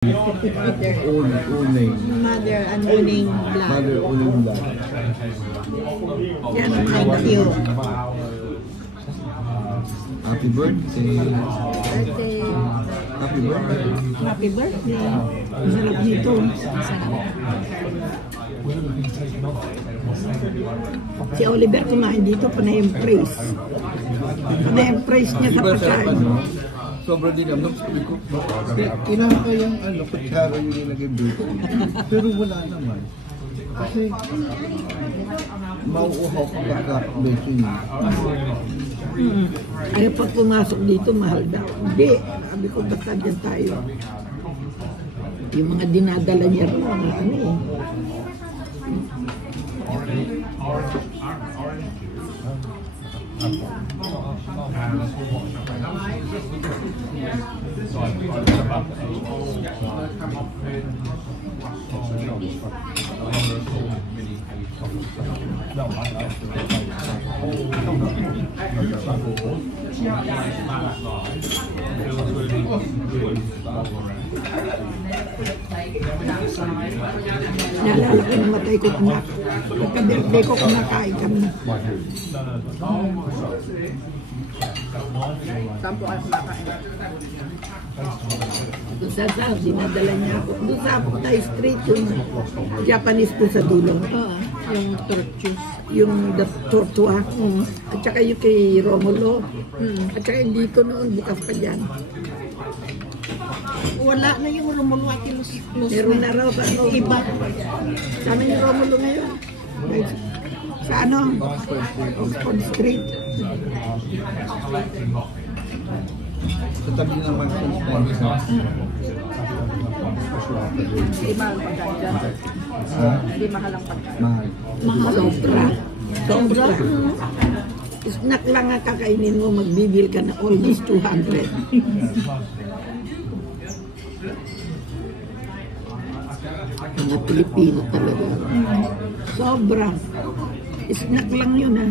Mother and Uning Black. Mother Uning Black. Yan, thank you. Happy birthday. Birthday. Happy birthday. Happy birthday. Ang sarap nito. Ang sarap. Si Oliver kumain dito, panay-embrace. Panay-embrace niya sa pagkain. Sobrang dinamdam. Sabi ko, kinaka yung kutsara yung nilagay dito. Pero wala naman. Kasi, mauuhaw ka pagka-blessing niya. Ay, pag pumasok dito, mahal daw. Hindi. Sabi ko, basta dyan tayo. Yung mga dinadala niya rin, mga ano eh. Naalala ko namatay ko anak. Pagka-birthday ko kumakain kami. Saan po kayo kumakain? Doon sa dinadala niya ako. Doon sa Apocay Street, yung Japanese po sa dulo. Yung torture. Yung the tortua. At saka yung kay Romulo. At saka yung dito noon, bukas pa dyan. Wala na yung Romulo at yung Meron na raw sa ano. Iba. Sana yung Romulo ngayon. Sa ano? Oxford Street. Sa tabi ng Martin Spencer. Hindi mahal ang pagkain dyan. Hindi mahal ang pagkain. Mahal. Sobra. Sobra. Snack lang ang kakainin mo, magbibil ka na almost 200. Mga Pilipino talaga. Sobra. Snack lang yun ha.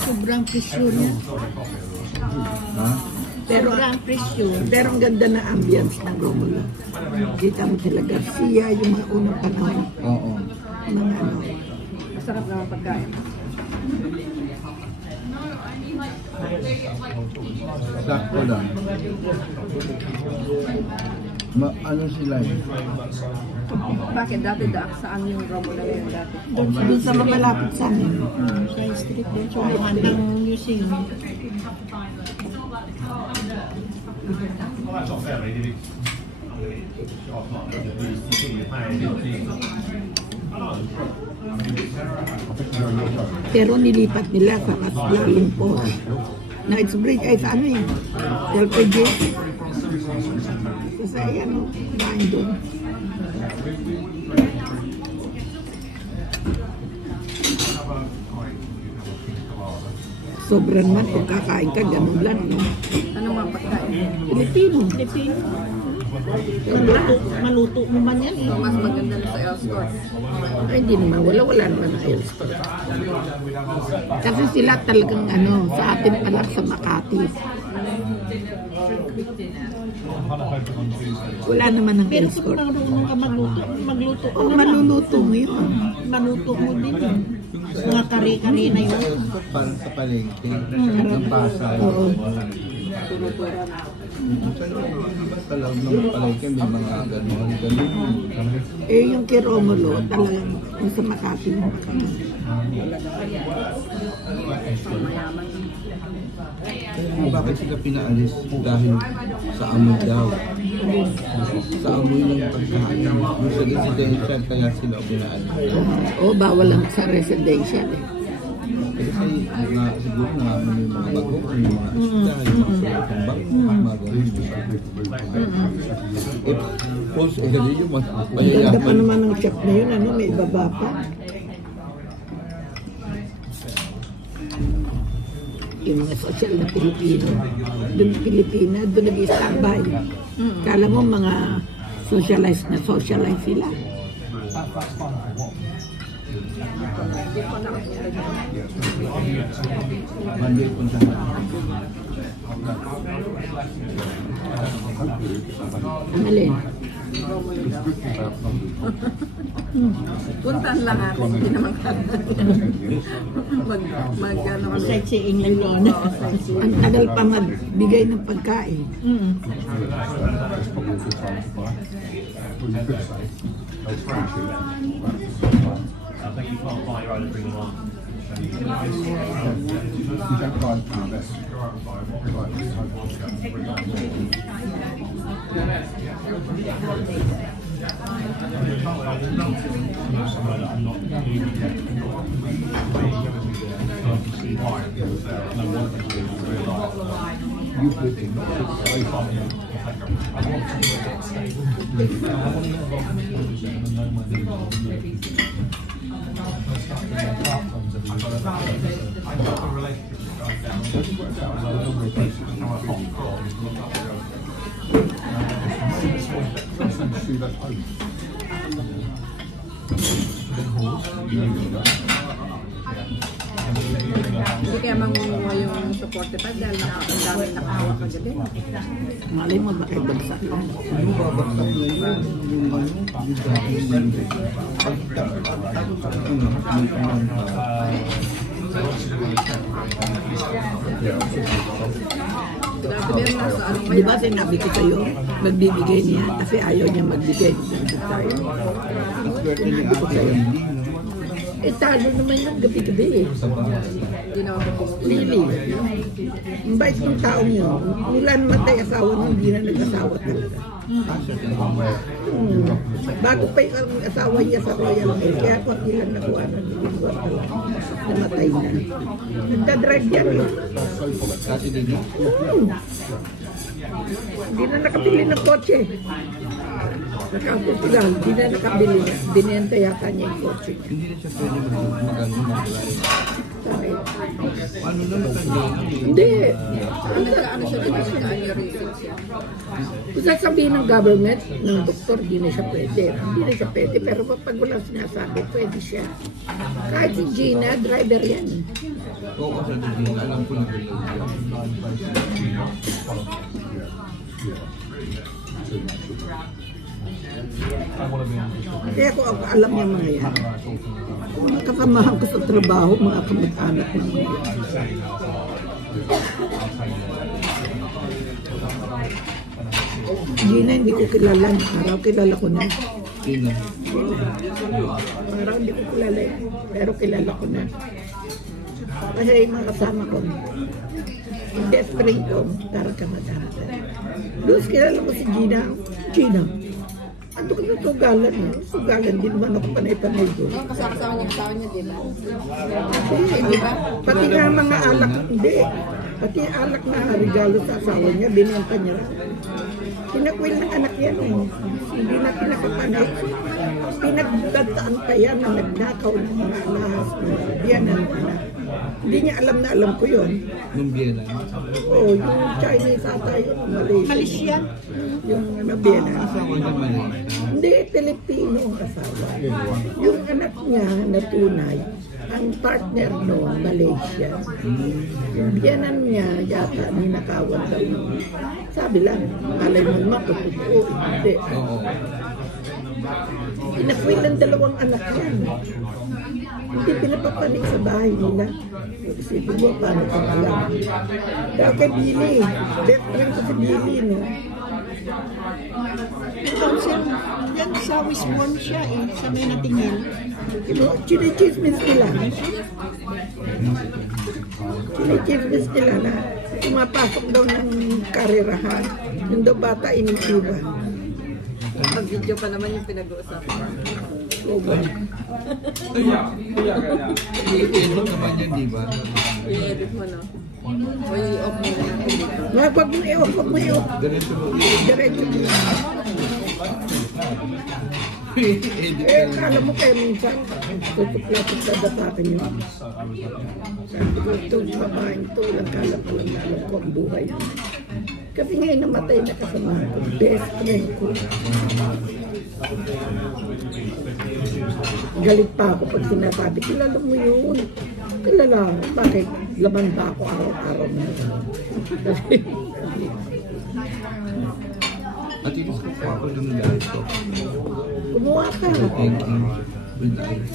Sobrang presyo niya. Ha? Sobrang presyo. Pero ang ganda na ambience ng Romulo. Kita mo sila Garcia, yung mga unang panahon. Oo. Mga ano. Masarap naman pagkain. Sakto lang. Ano sila eh? Bakit dati saan yung Romulo ngayon dati? Doon sa mamalapit sa amin. Sa street doon. Suluhan ng museum. Pero nilipat nila sa mas lalim po. Knightsbridge ay sa ano eh. LPG. Kasi ano, dahil doon. Sobrang man kung kakain ka, ganun lang. No? Ano mga pagkain? Pilipino. Pilipino. Maluto mo man yan eh. Mas maganda na sa Elscourt. Ay, hindi naman. Wala naman na Elscourt. Kasi sila talagang ano, sa atin pa lang sa Makati. Wala naman ng Pero Elscourt. kung marunong ka magluto ka Oh, naman. maluluto mo yun. Maluto mo din yun. Mga kare-kare na yun. Parang sa palengke. Ng Pasay. Oo. Sa loob ng palengke may mga gano'n. Eh, yung kay Romulo, talagang yung sa Makati. Bakit sila pinaalis? Dahil sa amoy daw. Sa amoy ng pagkain. Yung sa residential kaya sila pinaalis. O, bawal lang sa residential eh. Kasi siguro na yung mga bago, yung mga isda, yung mga pulitong bago, mga gano'n. If close area yung mas Ganda pa mayayaman. naman ng chef na yun, ano, may ibaba pa. Yung mga social na Pilipino. Doon Pilipina, doon nag-istambay. Kala mo mga socialized na socialized sila. Hindi ko nakapunta dyan. Monday punta na. Ang alin? Puntaan lang ako, hindi naman ano kami. Sightseeing lang doon. Oo, sightseeing. Ang tagal pa magbigay ng pagkain. I think you can't buy your own and bring them on. Hindi kaya mangunguha yung supporte pa dahil ang dami nakahawa kagabi. Malay mo ba kayo bagsak lang? Ano ba bakit yung Sabi mo sa ano Di ba sinabi ko sa'yo, magbibigay niya kasi ayaw niya magbigay. Sabi tayo. Sinabi ko sa'yo. Eh, talo naman yung gabi-gabi eh. Hindi naman Really. Ang bait ng taong yun. Mula naman tayo asawa nung hindi na nag-asawa talaga. Bago pa yung asawa niya sa Royal Mail, kaya kung ilan nakuha na namatay na. Nagdadrive yan eh. kasi din Hindi na nakabili ng kotse. Nakaputulan, hindi na nakabili na. Binenta yata niya yung kotse niya. hindi na siya pwede mag-ano mag-drive. Ano na matanda Hindi. ano siya din, nag-aneurysm siya. Kung sasabihin ng government, ng doktor, hindi na siya pwede. Hindi na siya pwede, pero pag walang sinasabi, pwede siya. Kahit si Gina, driver yan. Oo, kasi din alam ko na Kaya ko alam niya mga yan. Mga kasamahan ko sa trabaho, mga kamag-anak ng mga yan. Gina, hindi ko kilala. Araw kilala ko na. Sino? Araw hindi ko kilala eh. Pero kilala ko na. Kasi yung mga kasama ko, best friend ko, parang kamag-anak. Doon kilala ko si Gina. Gina, ano ka na sugalan eh? Sugalan din naman ako panay-panay doon. Yung kasama niya di ba? Hindi ba? Pati nga mga alak, hindi. Pati alak na regalo sa asawa niya, binenta niya. Pinakwil ng anak yan eh. Hindi na pinakapanay. Pinagdataan pa yan na nagnakaw ng mga alahas ng biyanan na. Hindi niya alam na alam ko yun. Nung Vienna. Oo, yung Chinese ata yun. Malaysia. Yung biyanan. Asawa niya mali. Hindi, Pilipino ang asawa. Yung anak niya na tunay, ang partner noon, Malaysia. Yung biyanan niya, yata, ninakawan daw. Sabi lang, alay mo naman, totoo, hindi. Oo. Pinakwil ng dalawang anak yan. Hindi pinapapanik sa bahay nila. Isipin mo, paano kang alam. Kaya kay Billy, best friend ko si Billy, no? Yan sa Wisbon siya eh, sa may natingil. Chinichismis nila. Chinichismis nila na pumapasok daw ng karirahan. Yung daw bata initiban. Pag-video pa naman yung pinag-uusapan. O ba? I-edit naman yan, di ba? I-edit mo, no? O i-off mo na natin dito. Wag mo i-off, wag mo i-off. Ganito mo. Diretso mo. I-edit Eh, ka kala mo kaya minsan, tutuklapot sa datakin yun. Sabi ko, ito, babaeng ito, walang kala palang alam ko ang buhay. Kasi ngayon namatay na kasama ko, best friend ko. Galit pa ako pag sinasabi, kilala mo yun. Kilala mo, bakit laban ba ako araw-araw na? At ito sa kuha ko ng dahil ko. Kumuha ka. Thank you. With ice.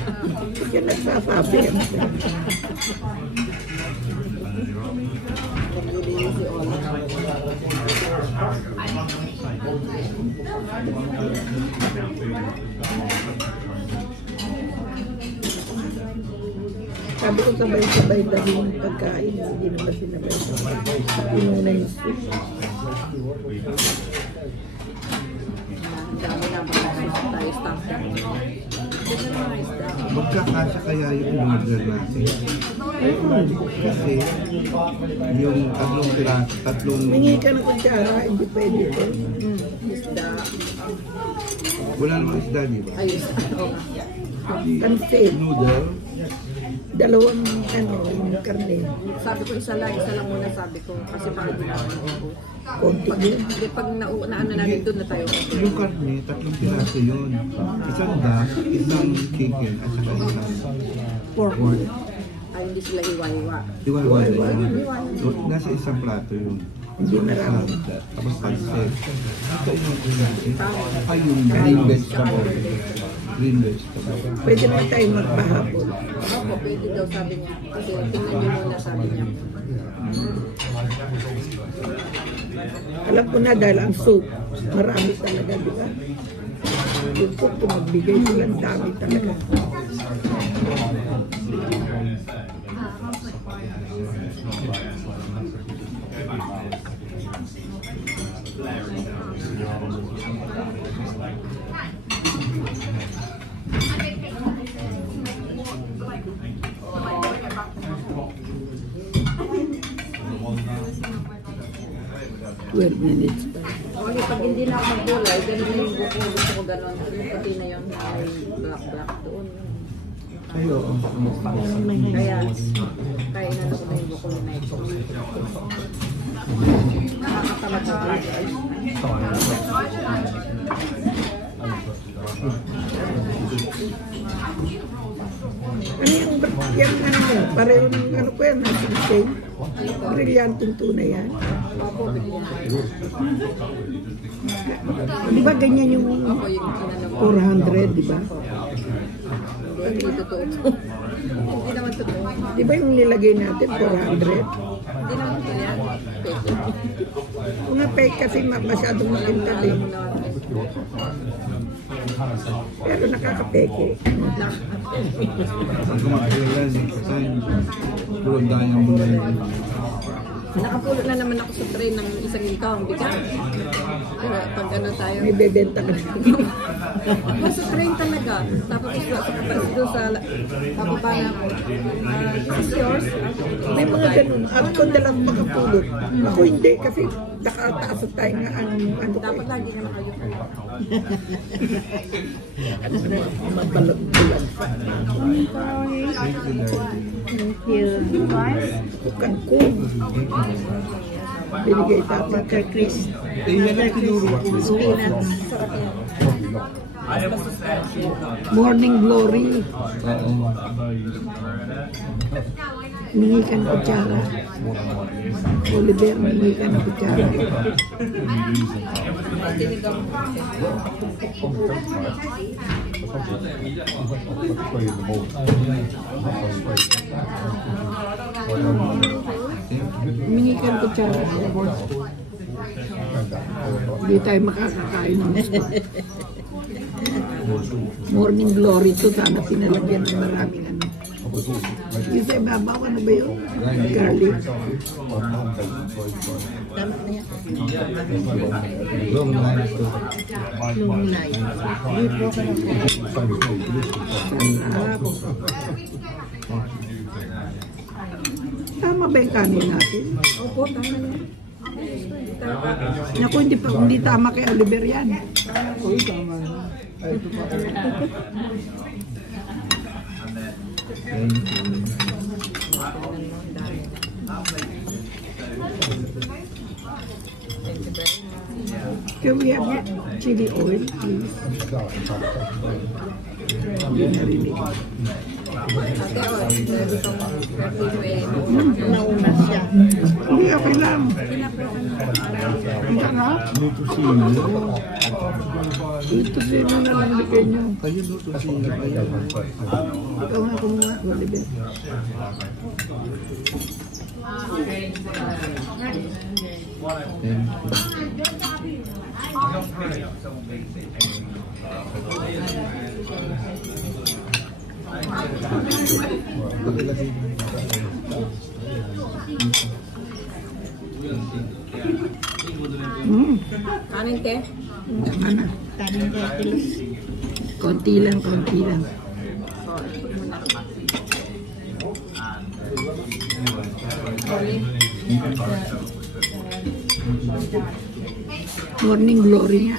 Hindi ka nagsasabi. Sabi ko sabay-sabay dahil yung pagkain, hindi naman sinabay-sabay. Inuna yung soup. Ang dami na makakasya tayo staff. Ganda na mga isda. Magkakasya kaya yung order natin. Kasi yung tatlong Mingi ka ng kutsara, hindi pwede ko. Isda. wala namang isda, di ba? Ayos. Pansit, Noodle, dalawang yung karne. Sabi ko isa lang muna sabi ko. Kasi parang hindi naman ako. Konti yun. Hindi, pag naano natin doon na tayo. yung karne, 3 piraso yun. Isang duck, isang chicken, at saka isang Pork. pork. Ay, hindi sila hiwa-hiwa. Iwan-iwan yun. Nasa isang plato yun. Hindi marami. Tapos pansit. Ito yung natin. Ay, yung green vegetable. Green vegetable. Pwede naman tayo magpahapon. Opo, pwede daw sabi niya. Kasi tingnan niyo muna sabi niya. Alam ko na dahil ang soup, marami talaga, di ba? Yung soup, kung magbigay silang dami talaga. Twelve minutes pa. Okay, pag hindi na ako maggulay, ganun na yung buko. Gusto ko ganun. Yung puti na yun, na may black doon. Ayo, Kaya, kainan ako na yung buko na ito. Nakakatamad na tayo. Ano yung ano mo? Pareho ng ano ko yan, natin same. Brilyanteng tuna yan. Opo, bigyan. Di ba ganyan yung Ako yung inano mo. 400, di ba? Hindi totoo. Hindi naman totoo. Di ba yung nilagay natin 400? Hindi naman totoo yan. Pwede. Una fake kasi masyadong makintab eh. Alam mo naman. Pero nakakapeke. pag kumakailan, next time, tulundayan mo na yun. Nakapulot na naman ako sa train ng isang income. Bigat. Pag ano tayo. May bebenta ka na. Nasa train talaga. Tapos doon sa pababa na ako. This is yours. May mga ganun. Ako dalang makapulot. Ako hindi kasi nakataas tayo nga ang ano ko. Dapat lagi naman kayo. Mabalag-bulag pa. Thank you. Guys, Kangkong. Binigay tapos. Butter Chris. Eh, yan ang tinuro ko. Spinach. Morning Glory. Oo. Mingi ka ng kutsara. Oliver, mingi ka ng kutsara. Mingi ka ng kutsara. Hindi tayo makakakain ng gusto. Morning Glory to sana pinalagyan ng maraming ano. Yung sa ibabaw, ano ba yun? Garlic. Tama na yan. Long life to. Long life. Dito ka na po. Sarap. Tama ba yung kanin natin? Opo, tama na. Naku, hindi tama kay Oliver yan. Thank you. Thank you very much. Can we have chili oil, please? Hindi narinig. Ate, o, pwede kong pwede Nauna siya. Hindi, okay lang. Ang sarap. Luto sino. Ito sino na lang bigay niyo. Kayo luto sino kayo. Ikaw nga kumuha, Oliver. Kanin, te? Tama na. Kanin Hercules. Konti lang, konti lang. So, ikot mo na. Olive. Morning glory nga.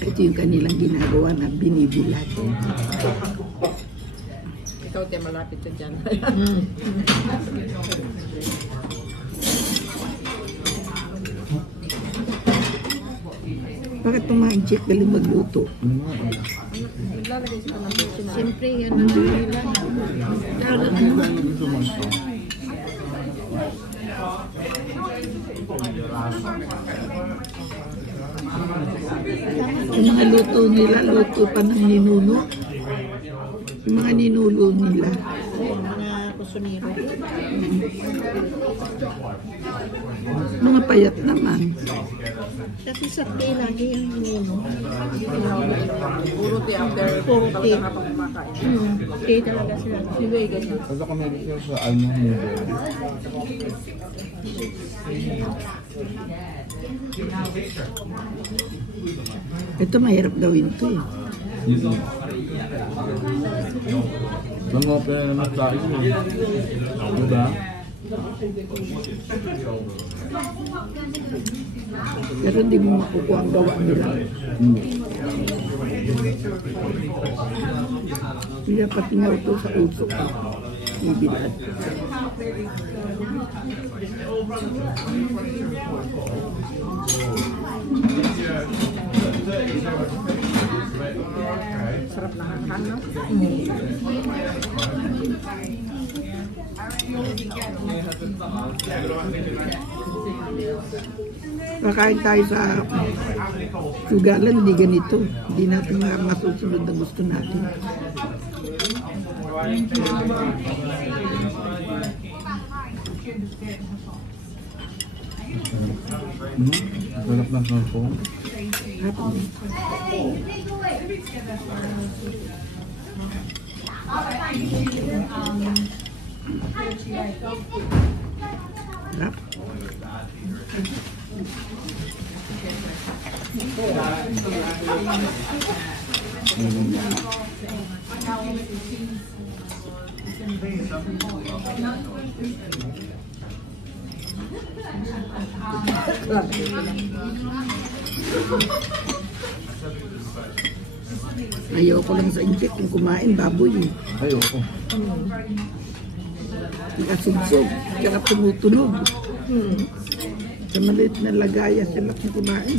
Ito yung kanilang ginagawa na binibilat. Ikaw, te, malapit ka dyan. Bakit tumahan-check galing magluto? Naglalagay sila ng bitchin na. Siyempre, yan ang nila. Yung mga luto nila, luto pa ng ninuno. Yung mga ninulo nila. Mga kusuniro. Mga payat naman. Kasi sa tea lagi yung nino. Puro te after Puro tea. talagang habang kumakain. Tea talaga sila. Anyway, ganyan. Kasi kung meron siya sa ano mo. Ito mahirap gawin to eh. Nang-open na naman tayo. Diba? Pero hindi mo makukuha ang gawa nila. Hindi pati nga ito sa usok. Ibilat. Sarap ng hanghang, no? Kakain tayo sa Sugalan, hindi ganito. Hindi natin masusunod na gusto natin. Sarap ng kangkong. Hapon. Hap. Ayoko lang sa inject kung kumain, baboy eh. Ayoko. Nakasugsog, tsaka tumutunog. Sa maliit na lagaya sila kung kumain.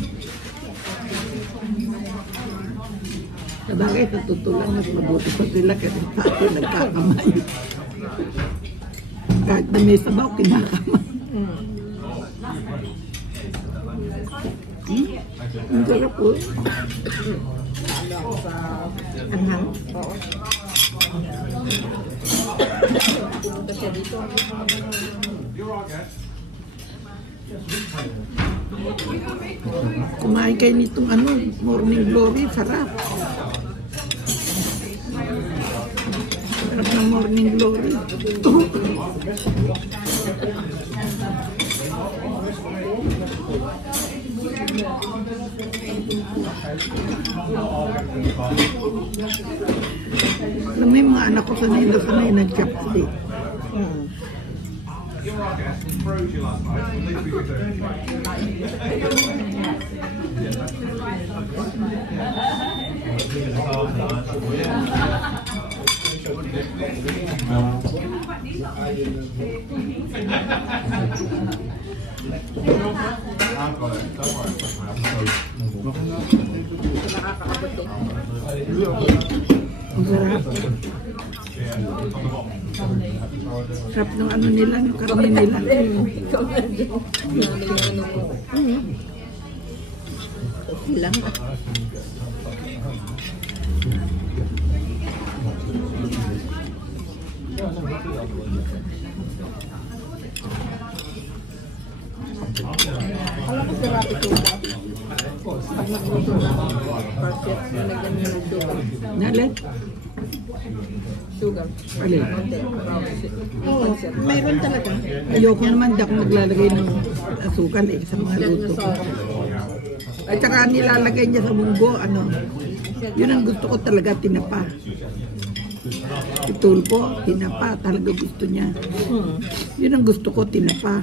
Sabagay, natutulang mas mabuti pa sila kasi tayo nagkakamay. Kahit na may sabaw, kinakamay. Ang sarap po. Anghang? Oo. Punta siya dito. Kumain kayo nitong morning glory, sarap. Sarap ng morning glory. Alam mo yung mga anak ko sanay nag-chopstick. Ang sarap. Sarap ng ano nila, ng karne nila. Ikaw na dyan. Namin yung ano mo. Okay lang. Alam ko sarap ito ba? Pag nagluto na parket, nalagyan mo ng sugar. Nalit? Sugar. Alin? Oo, mayroon talaga. Ayoko naman, di ako maglalagay ng asukal sa mga luto ko. At saka nilalagay niya sa munggo, ano. Yun ang gusto ko talaga, tinapa. Itulpo, tinapa, talaga gusto niya. Yun ang gusto ko, tinapa.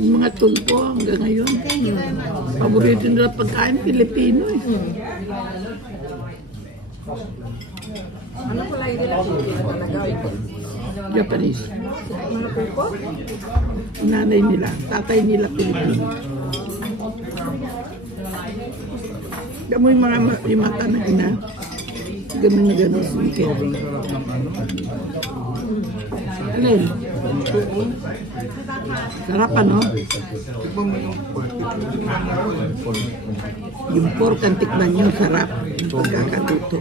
Yung mga tulpo hanggang ngayon, paborito nila pagkain Pilipino eh. Ano ko lang nila Pilipino talaga? Japanese. Mga pulpo? Nanay nila, tatay nila Pilipino. Damo yung mga yung mata na ina. Ganun na ganun. Alin? Sarap ano? Yung pork ang tikman nyo, sarap. Yung pagkakatuto.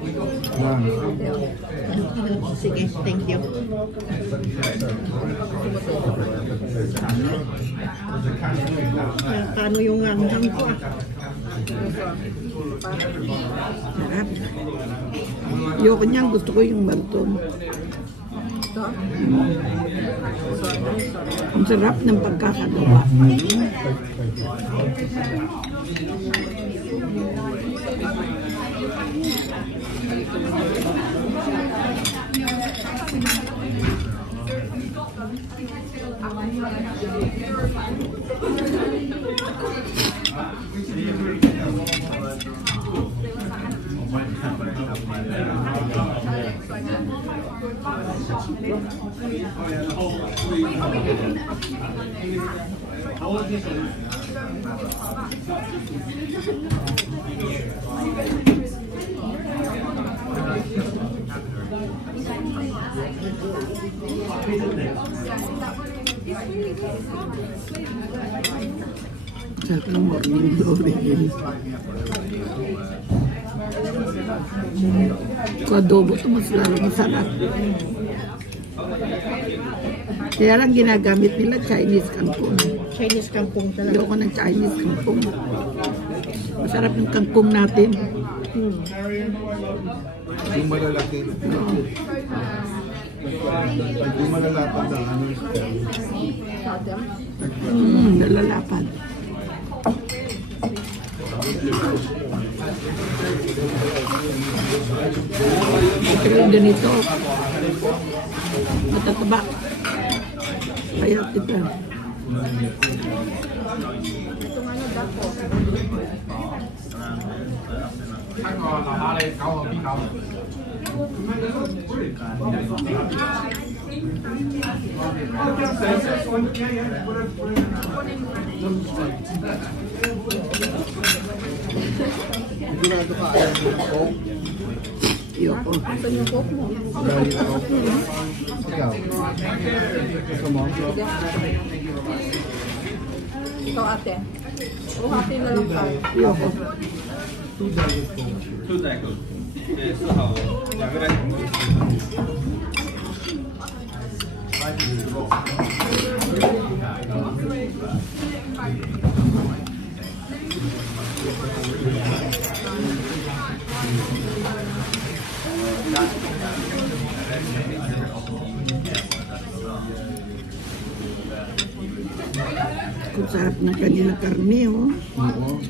Sige, thank you. Paano yung hanghang ko ah? Sarap. Ayoko niyan, gusto ko yung balton. Ang sarap ng pagkakagawa. Sarap ng morning glory din. Kung adobo ito, mas lalo masarap. Kaya lang ginagamit nila Chinese kangkong. Chinese kangkong talaga. Ayoko ng Chinese kangkong. Masarap yung kangkong natin. Yung malalaki. Yung malalapad na ano. Nalalapad. Pero yung ganito, matataba. Kaya kita. Sigurado ka ayaw mo ng coke? Ayoko. Asan yung coke mo? Dahil coke. Ikaw? Gusto mo? Ikaw ate. O ate na lang tayo. Ayoko. 2代购，4号2个人。 Ito sarap ng kanilang karne, oh. Oo.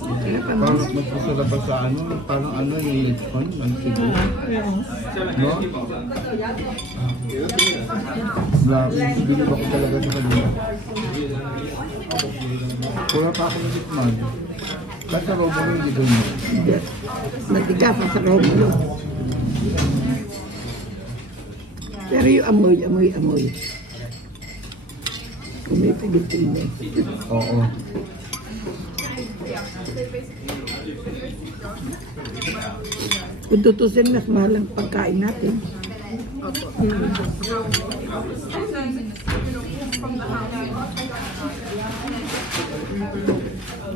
Sarap ano? Parang mas masarap pa sa ano, parang ano yung lipon, ang siguro. No? Grabe, bilib ako talaga sa kanila. Wala pa ako natikman. Kasi sa Romulo hindi doon. Matigas sa Romulo. Pero yung amoy. Kung may Pilipinas. Oo. Kung tutusin, mas mahal ang pagkain natin.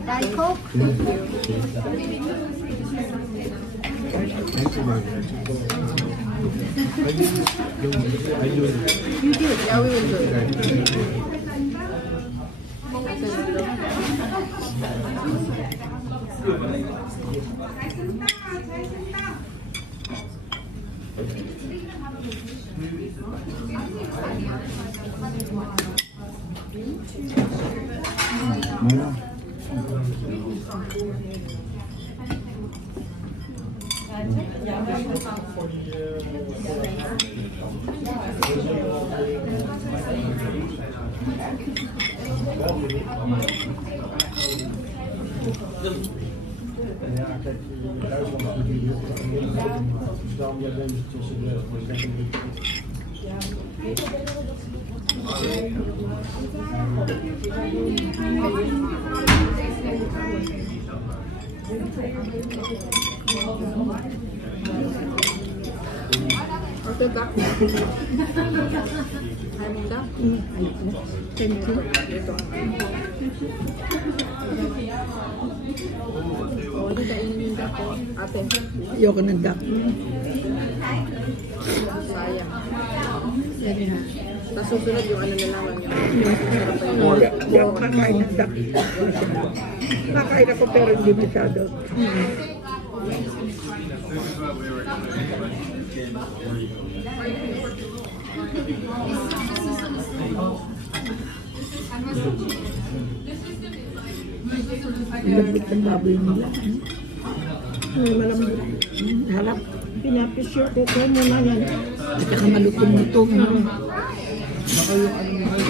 Diet Coke? You do. Yeah, we will do it. Ano? After that, I'm done. Thank you. Oh, hindi kainin yung dako. Ate, Ayoko ng duck. sayang. Yan ha. Tapos susunod yung ano na lang yung sarap pa yun. Hindi ako kakain ng duck. Kakain ako pero hindi masyado. Lambot ng baboy nila. Malambot. Harap. Pinapisure ko muna yan. At saka malutong-lutong. Baka yung ano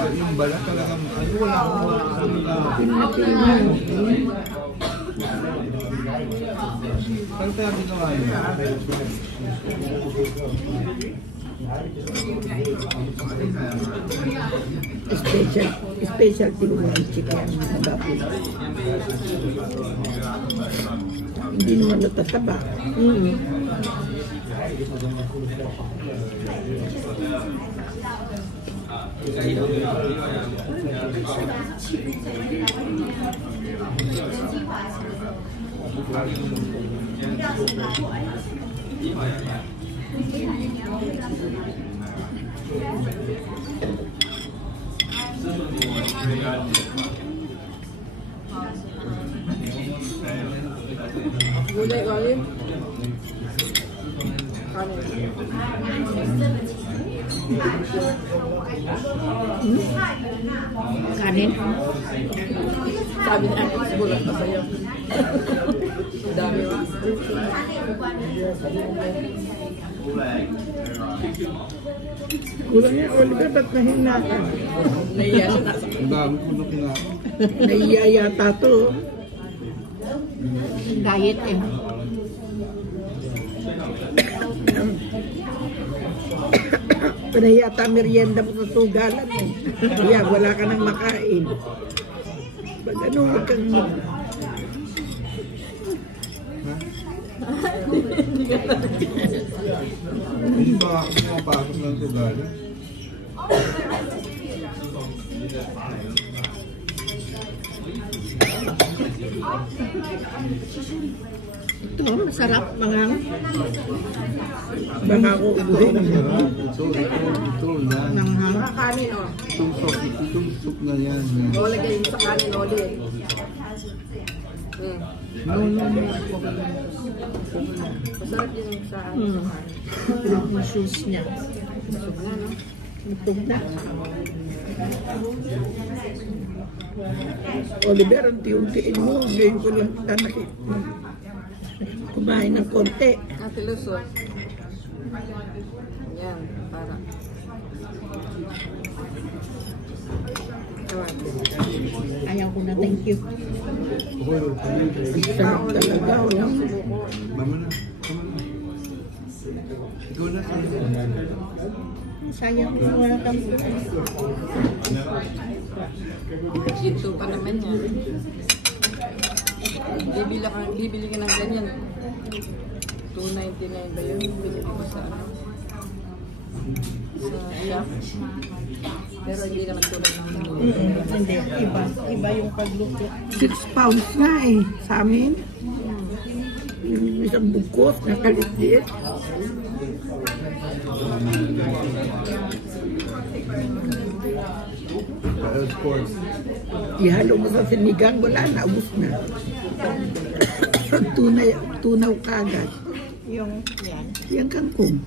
mo yung bala talagang ano, wala Saan kaya ginawa niya? Special tinawag chicken na baboy. Hindi naman natataba. Gulay kanin. Kanin. Kanin? Sabi niya, bulat pa sa'yo. Dami ba? Kulang niya, Oliver, ba't nahina ka? Naiya siya nasa. Ang dami ko na kinain. Naiya yata to. Diet eh. Pinahiyata merienda mo sa sugalan eh. Kaya wala ka nang makain. Pag ano, huwag kang... Hindi ba ako pumapasok ng sugali? Ito, masarap mga... Baka ako ubuhin. Ito, yan. Mga kanin, oh. Itong soup na yan. O, lagay mo sa kanin, ulit. No. Masarap yung sa Yung shoes niya. Busog na, no? Itog na. Oliver, unti-untiin mo. Ngayon ko lang kita nakita. Kumain ng konti. Ate Luso. Yan, para. Ayaw ko na, thank you. Sarap talaga. Walang Mama na. Ikaw na sa Sayang kung wala kang Ito pa naman yan. Bibili ka ng ganyan. 2.99 ba yun? Binili ko sa ano? Sa shop. Pero hindi naman tulad ng Hindi, iba yung pagluto. 6 pounds na eh. Sa amin. Yung isang bukos na kalit-liit. sports. Ihalo mo sa sinigang, wala na, ubus na. Tunaw kagad. Yung yan. Yan kangkong.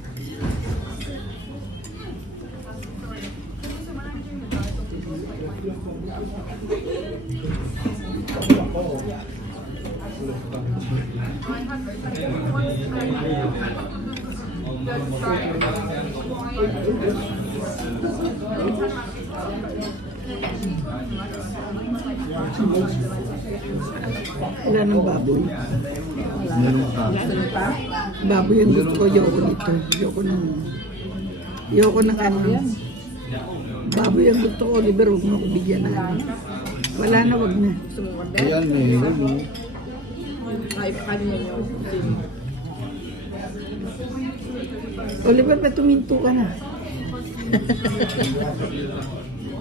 Wala ng baboy. Meron ka. Baboy ang gusto ko, ayoko nito. Ayoko ng ano. Baboy ang gusto ko, Oliver, huwag mo ko bigyan na ano. Wala na, wag na. sumukot. Ayan, meron mo. Ay, kanya nyo. Oliver, ba't tuminto ka na?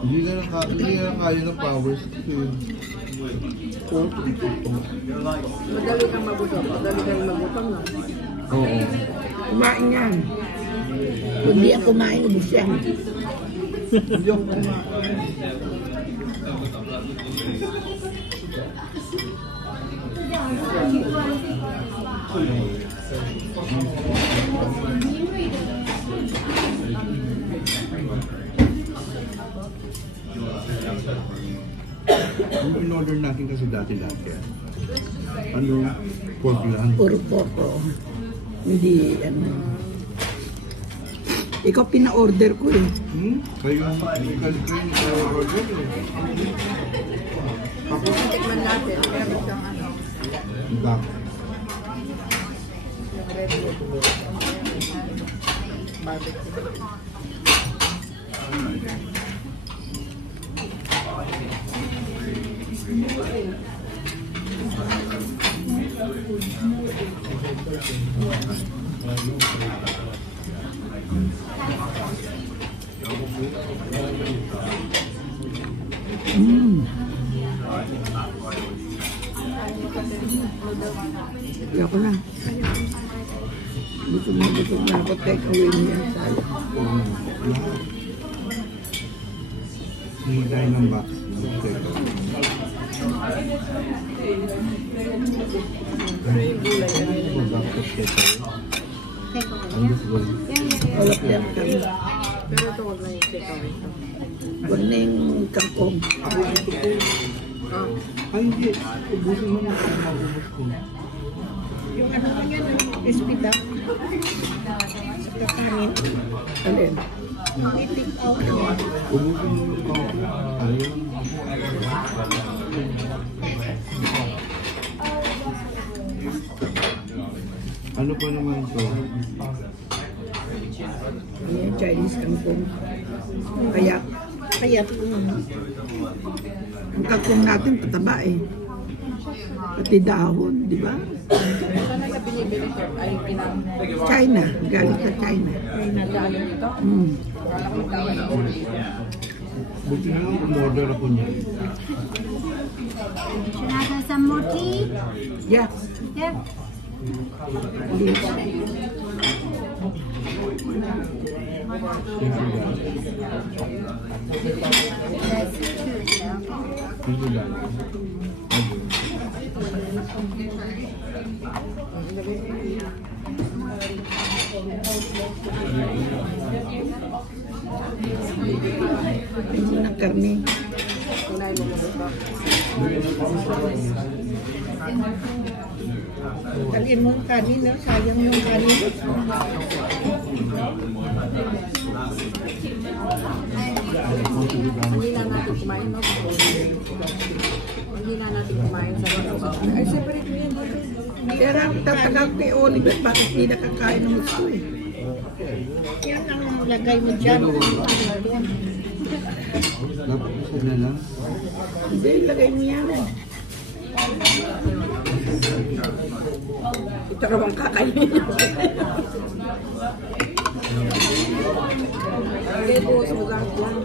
Hindi na kaya ng powers kasi Madali kang magutom. Madali kang magutom, no? oo. Kumain yan. Kung di ako kumain, ubus yan. Yung in-order natin kasi dati-dati. Ano? Pork lang. Puro poko. Hindi, ano. Ikaw pina-order ko eh. Kayo order eh. Tikman natin. Meron siyang ano. Back. Barbecue. Ayoko na. Gusto na ako take away niya. Hindi tayo ng box. All of them kami. Pero ito wag na yung takeaway ito. Huwag na yung kangkong. Ah, Ay, hindi. Ubusin mo na kung maubos ko. Yung ano ko yan, crispy duck. Sa kanin. Alin? I-take out mo. Ubusin mo yung coffee. Ayun. Ano pa naman ito? Yung Chinese kangkong. Kaya, ang kangkong natin pataba eh. Pati dahon, di ba? saan na binibili ito? Ay, China, galing sa China. pinagaling ito? Wala ko magkawin ako. Buti na lang umorder ako niya. Should I have some more tea? Yeah. Yeah. Please. That's two, yeah. Thank you, Dad. Hindi na karne. Kunay mo mo. Talin mo ang kanin, no? Sayang yung kanin. Hindi na natin kumain, no? Hindi na natin kumain sa mga. Ay, separate mo yan. Kaya nga tatagaw kay Oliver, bakit hindi nakakain ng gusto eh. Yan ang lagay mo dyan. Dapat isa na lang. Hindi, lagay mo yan. Ito raw ang kakainin niya. Hindi po, sumugang dyan.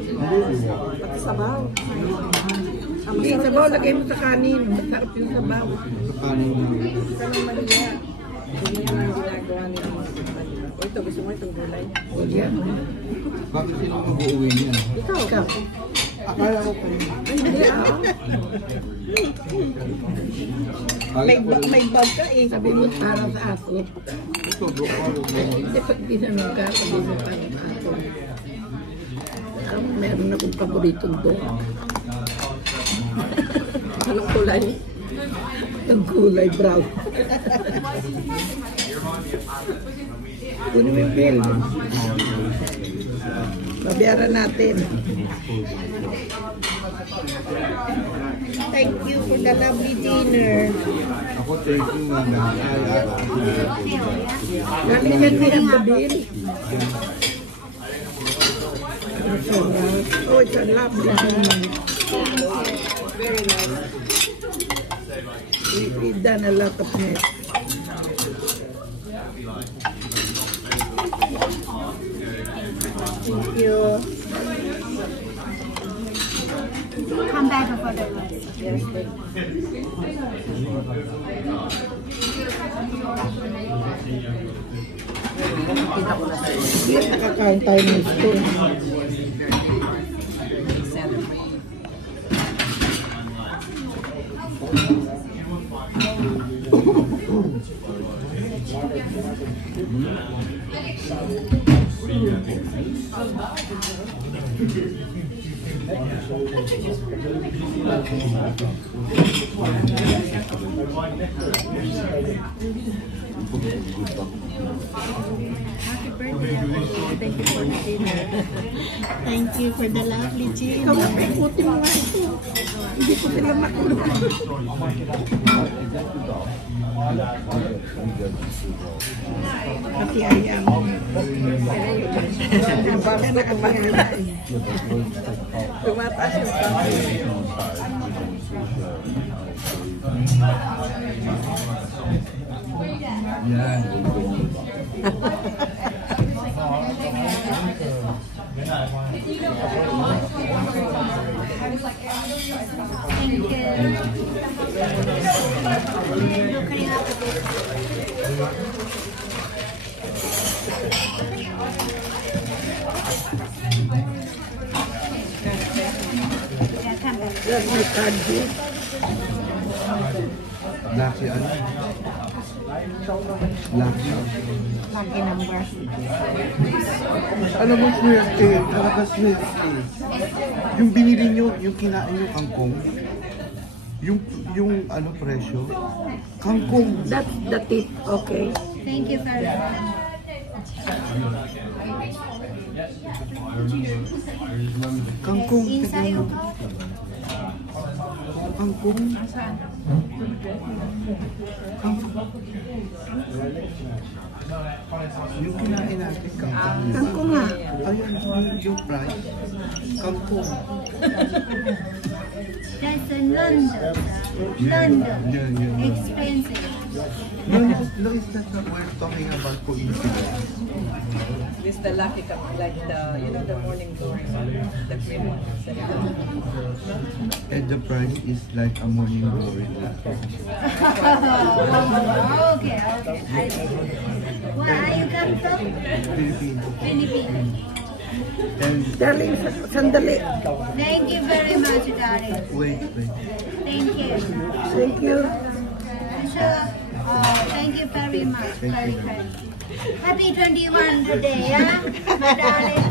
Pati sabaw. Hindi, sabaw, lagay mo sa kanin. Masarap yung sabaw. Sa kanin na. Kanang Maria. Hindi mo lang ginagawa nila mga Maria. O ito, gusto mo itong gulay? O yan. Bakit sino mag-uwi niya? Ikaw. Akala ko pa yun. Hindi ah. May bag ka eh. Sabi mo para sa aso. Ito, broccoli. Hindi, pag dinanong ka, sabi mo para sa aso. Meron akong paboritong doon. Anong kulay? Ang kulay brown. Kunin mo yung bill. Babayaran natin. Thank you for the lovely dinner. Ako, thank you nga na. Nalihan mo yung bill. Oh, it's a lovely dinner. Very nice. We've done a lot of mess. Thank you. Come back for the rest. Yes, kita ko na sa iyo. Hindi, nakakain tayo ng spoon. Happy birthday. Thank you for the dinner. Thank you for the lovely Ikaw dinner. na paikutin mo nga ito. Hindi ko sila makulong. Kasi ayam. Bakit na kami Tumataas yung Yan. Thank you. Look Yan, may kanji. Lucky ano? Lucky. Lucky number. Alam mo, swerte. Talaga swerte. Yung binili nyo, yung kinain nyo kangkong, yung ano presyo, kangkong. That's the tip, okay? Thank you very much. Kangkong. Inside of Kangkong. Kangkong. Yung kinain natin, kangkong. Kangkong nga. Ayun, yung price. Kangkong. that's in London. London. Yan. Expensive. No, is that what we're talking about coincidence? This the lucky cup, like the, you know, the morning glory, the cream one. And the price is like a morning glory. Okay. I see. Where are you come from? Philippines. Philippines. And Darling, sandali. Thank you very much, darling. wait. Thank you. Thank you. sure. Thank you very much. Thank Very you. kind. Happy 21 today, yeah? My darling.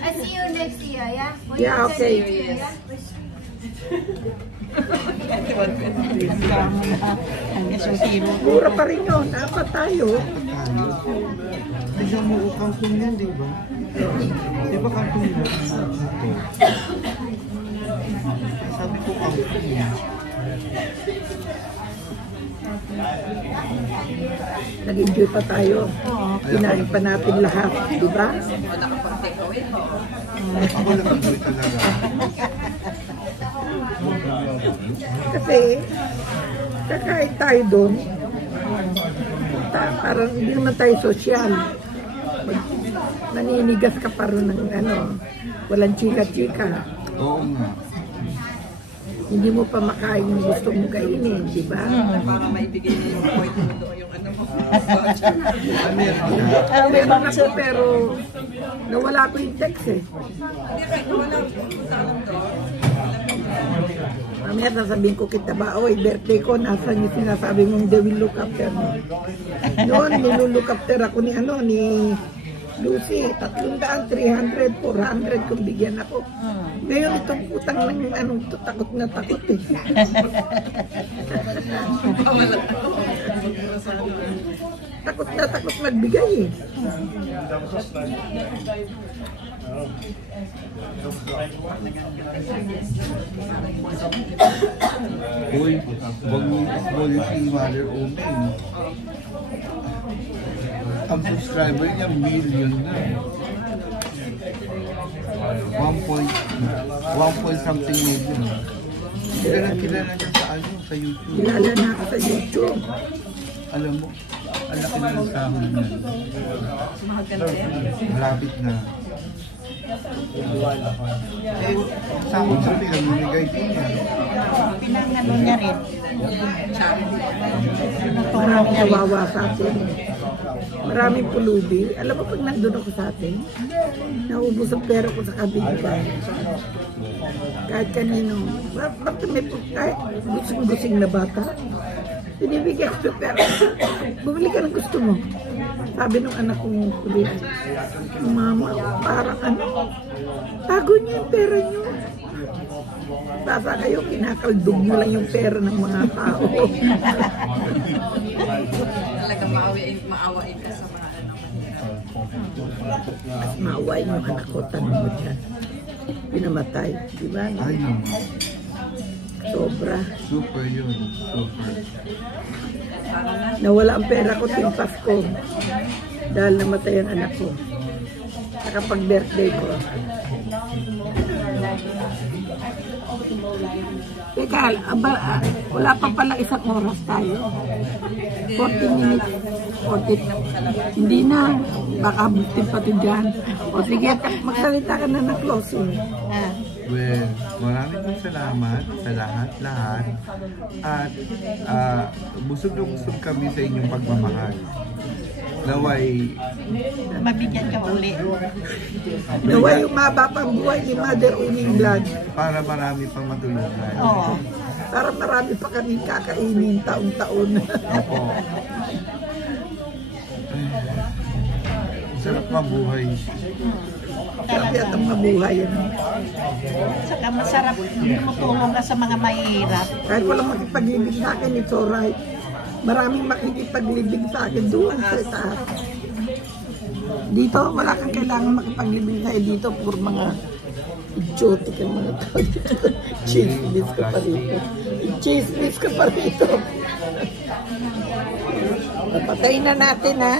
I see you next year, yeah? When Yeah, you turn okay. 18, yeah? Mura pa rin yun. Apat tayo. Tignan mo, kangkong yan, di ba? Di ba kangkong yan? Sabi ko kangkong yan. Nag-enjoy pa tayo. Kinain pa natin lahat. Di ba? Ako lang enjoy talaga. Kasi, kakain tayo doon. Parang hindi naman tayo sosyal. Naninigas ka pa rin ng walang chika-chika. Oo nga. Hindi mo pa makain yung gusto mo kainin, di ba? Para maibigay niyo yung point mo doon yung ano mo. Meron ako pero nawala ko yung text eh. Hindi, kahit wala punta alam doon. Mamaya sasabihin ko kita ba, oy, birthday ko, nasan yung sinasabi mong they will look after me. Noon, niluluok after ako ni Lucy, 300, 300, 400 kung bigyan ako. Ngayon itong utang ng takot na takot eh. Takot na takot magbigay eh. Uy, huwag mo isbol yung si Mother Omen. Ang subscriber niya, million na. 1 point something million. Kilala niya sa YouTube. Kilala na ako sa YouTube. Alam mo, ang laki na ng sahod niya. Malapit na. Eh, sahod sa pinamimigay din niya. Pinangano niya rin. Maraming nawawa sa atin. Maraming pulubi. Alam mo pag nandun ako sa atin, naubos ang pera ko sa kabinibay. Kahit kanino. Bakit may kahit gusing-gusing na bata? Binibigyan ko pera. Bumili ka ng gusto mo. Sabi nung anak kong kulit, Mama, parang tago niyo yung pera niyo. Basta kayo, kinakaldog nyo lang yung pera ng mga tao. Talagang maawain ka sa mga Mas maawain yung anak ko, tanong mo dyan. Pinamatay, di ba? Ay naman. Sobra. Super yun. Super. Nawala ang pera ko tuwing Pasko. Dahil namatay ang anak ko. Saka pag birthday ko. Teka, wala pa pala isang oras tayo. 40 minutes. 40. Hindi na. Baka butin pa ito dyan. O sige, magsalita ka na ng closing. Well, maraming salamat sa lahat-lahat. At busog na busog kami sa inyong pagmamahal. Naway Mabigyan ka uli. Naway yung mababang buhay ni Mother Uning Vlog. para marami pang matulungan. Oo. Para marami pa kami kakainin taon-taon. Opo. Sarap mabuhay. Sabi at ang mabuhay. Saka masarap tumutulong ka sa mga mahihirap. Kahit walang makipaglibig sa akin, it's alright. Maraming makikipaglibig sa akin doon sa taas. Dito, wala kang kailangan makipaglibig sa'yo dito for mga idiotic ang mga tao dito. Chismis ka pa rito. Chismis ka pa rito. Napatayin na natin ha.